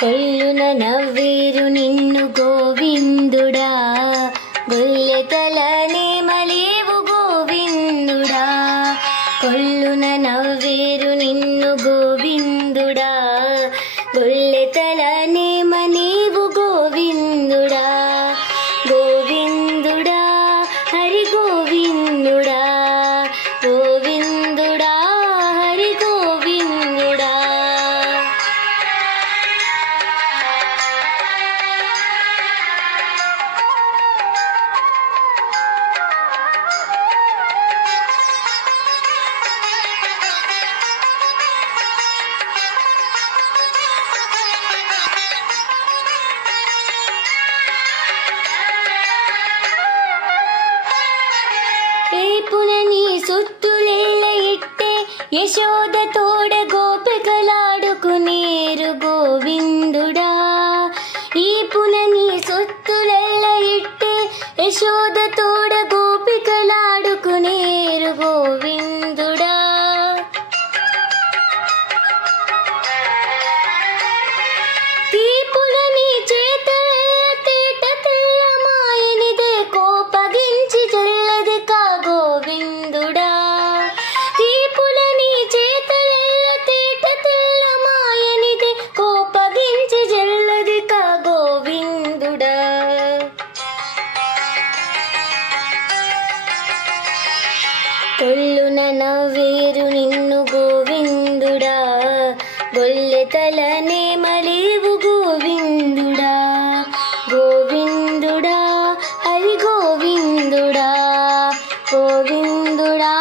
కొల్లున నవ్వేరు నిన్ను గోవిందుడా, గొల్లెతలనే మలేవు గోవిందుడా. కొల్లున నవ్వేరు నిన్ను గోవిందుడా, గొల్లెతలనే మనేవు గోవిందుడా. గోవిందుడా హరి గోవిందుడా, గోవిందుడా హరి గోవిందుడా. రేపున నీ సుత్తులేల ఇట్టే యశోద తోడ గోపికలాడుకునేరు గోవిందుడా. ఈ పున నీ సుత్తులెల్ల ఇట్టే యశోద తోడ గోపికలాడుకునేరు గోవిందుడా. తీపుల నీ చేతలెల్ల తేట తెల్ల మాయనిదే కోపగించి జల్లది కా గోవిందుడా. తీపుల నీ చేతలెల్ల తేట తెల్ల మాయనిదే కోపగించి జల్లది కా గోవిందుడా. కొల్లున నవ్వేరు నిన్ను గోవిందుడా, గొల్లెతలనే మలేవు గోవిందుడా. గోవిందుడా హరి గోవిందుడా, గోవిందుడా